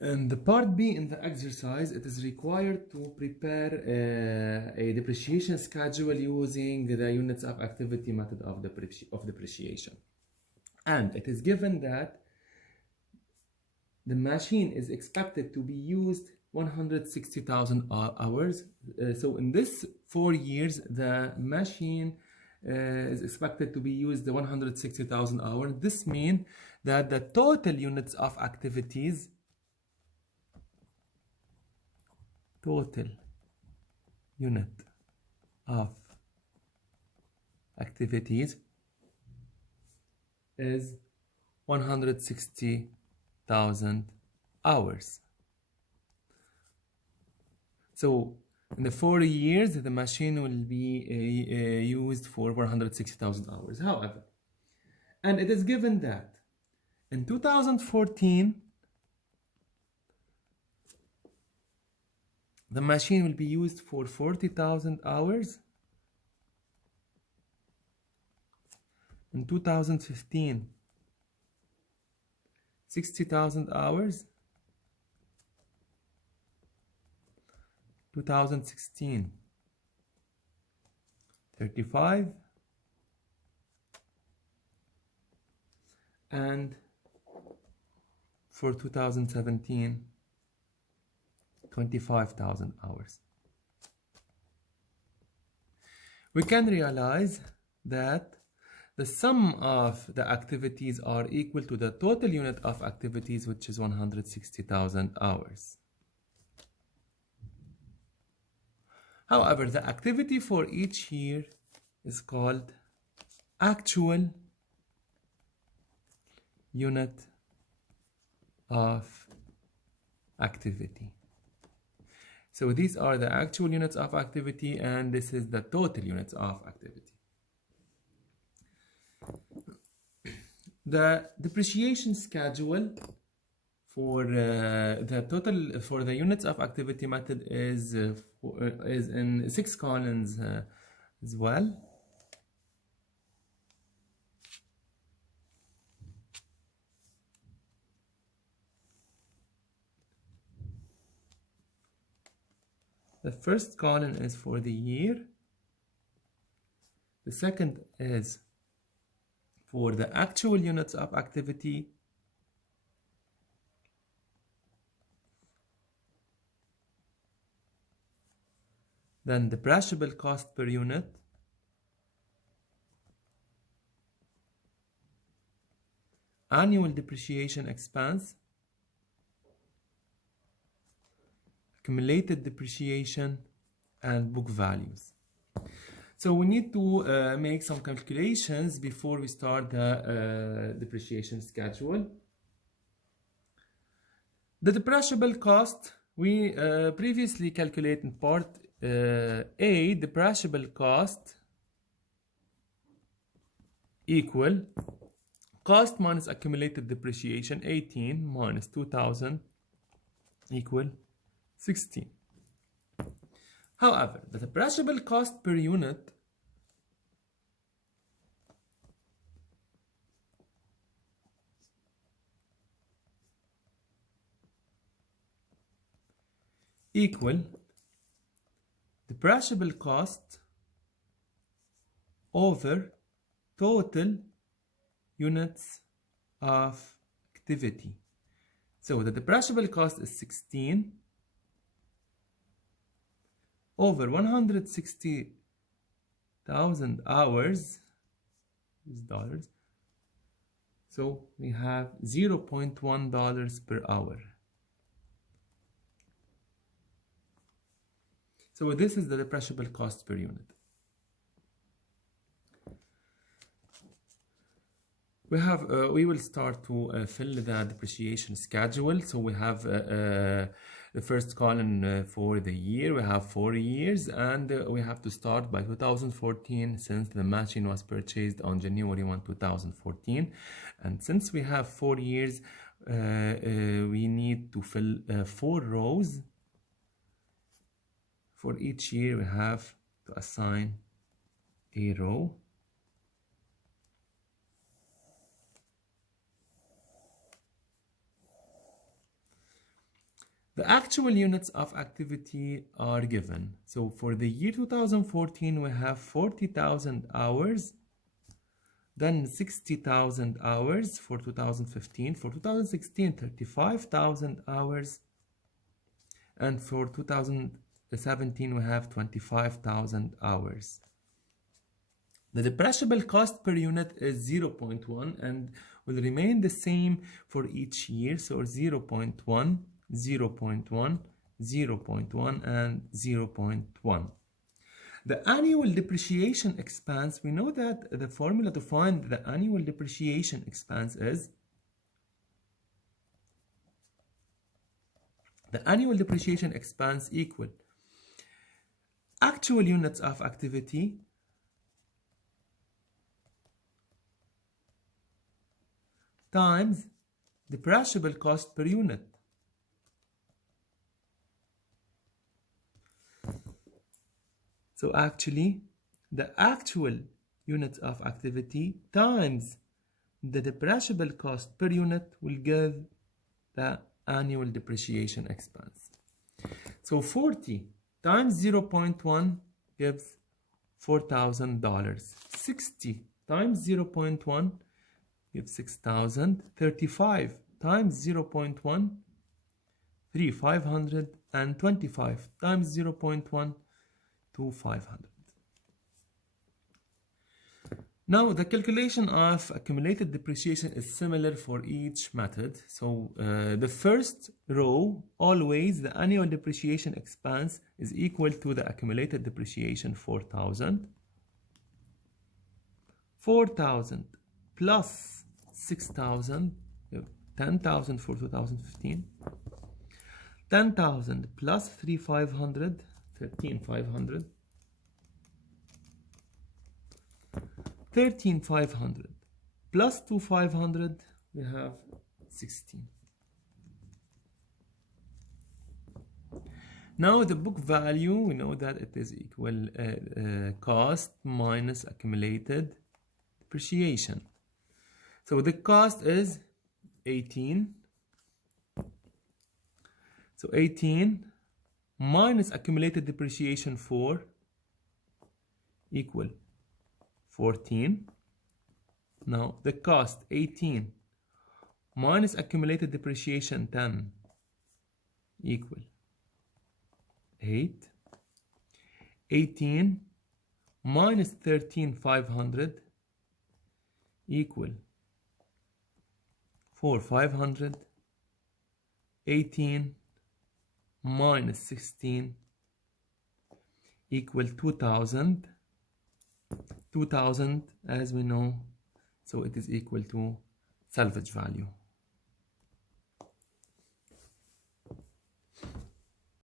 And the part B in the exercise, it is required to prepare a depreciation schedule using the units of activity method of depreciation. And it is given that the machine is expected to be used 160,000 hours. So in this 4 years, the machine is expected to be used 160,000 hours. This means that the total units of activities is 160,000 hours. So in the 4 years, the machine will be used for 160,000 hours. However, and it is given that in 2014, the machine will be used for 40,000 hours. In 2015, 60,000 hours. 2016, 35, and for 2017, 25,000 hours. We can realize that the sum of the activities are equal to the total unit of activities, which is 160,000 hours. However, the activity for each year is called actual unit of activity. So these are the actual units of activity, and this is the total units of activity. The depreciation schedule for the units of activity method is in 6 columns as well. The first column is for the year. The second is for the actual units of activity. Then depreciable cost per unit. Annual depreciation expense. Accumulated depreciation, and book values. So we need to make some calculations before we start the depreciation schedule. The depreciable cost, we previously calculated in part A, depreciable cost equal cost minus accumulated depreciation, 18 minus 2000 equal 16. However, the depreciable cost per unit equal depreciable cost over total units of activity. So the depreciable cost is 16 over 160,000 hours is dollars. So we have $0.1 per hour. So this is the depreciable cost per unit. We will start to fill the depreciation schedule. So we have the first column for the year. We have 4 years, and we have to start by 2014 since the machine was purchased on January 1, 2014. And since we have 4 years, we need to fill 4 rows. For each year, we have to assign a row. The actual units of activity are given. So for the year 2014, we have 40,000 hours, then 60,000 hours for 2015. For 2016, 35,000 hours, and for 2017, we have 25,000 hours. The depreciable cost per unit is 0.1 and will remain the same for each year. So 0.1, 0.1, 0.1, and 0.1. The annual depreciation expense, we know that the formula to find the annual depreciation expense is the annual depreciation expense equal actual units of activity times depreciable cost per unit. So actually, the actual units of activity times the depreciable cost per unit will give the annual depreciation expense. So 40 times 0.1 gives $4,000. 60 times 0.1 gives 6,000. 35 times 0.1, 3,500, and 25 times 0.1 to 500. Now the calculation of accumulated depreciation is similar for each method. So the first row, always the annual depreciation expense is equal to the accumulated depreciation 4,000. 4,000 plus 6,000, 10,000 for 2015. 10,000 plus 3,500, 13,500. 13,500 plus 2,500, we have 16. Now the book value, we know that it is equal cost minus accumulated depreciation. So the cost is 18. So 18 minus accumulated depreciation 4 equal 14. Now the cost 18 minus accumulated depreciation 10 equal 8. 18 minus 13,500 equal 4,500. 18 minus 16 equal 2,000. 2,000 as we know, so it is equal to salvage value.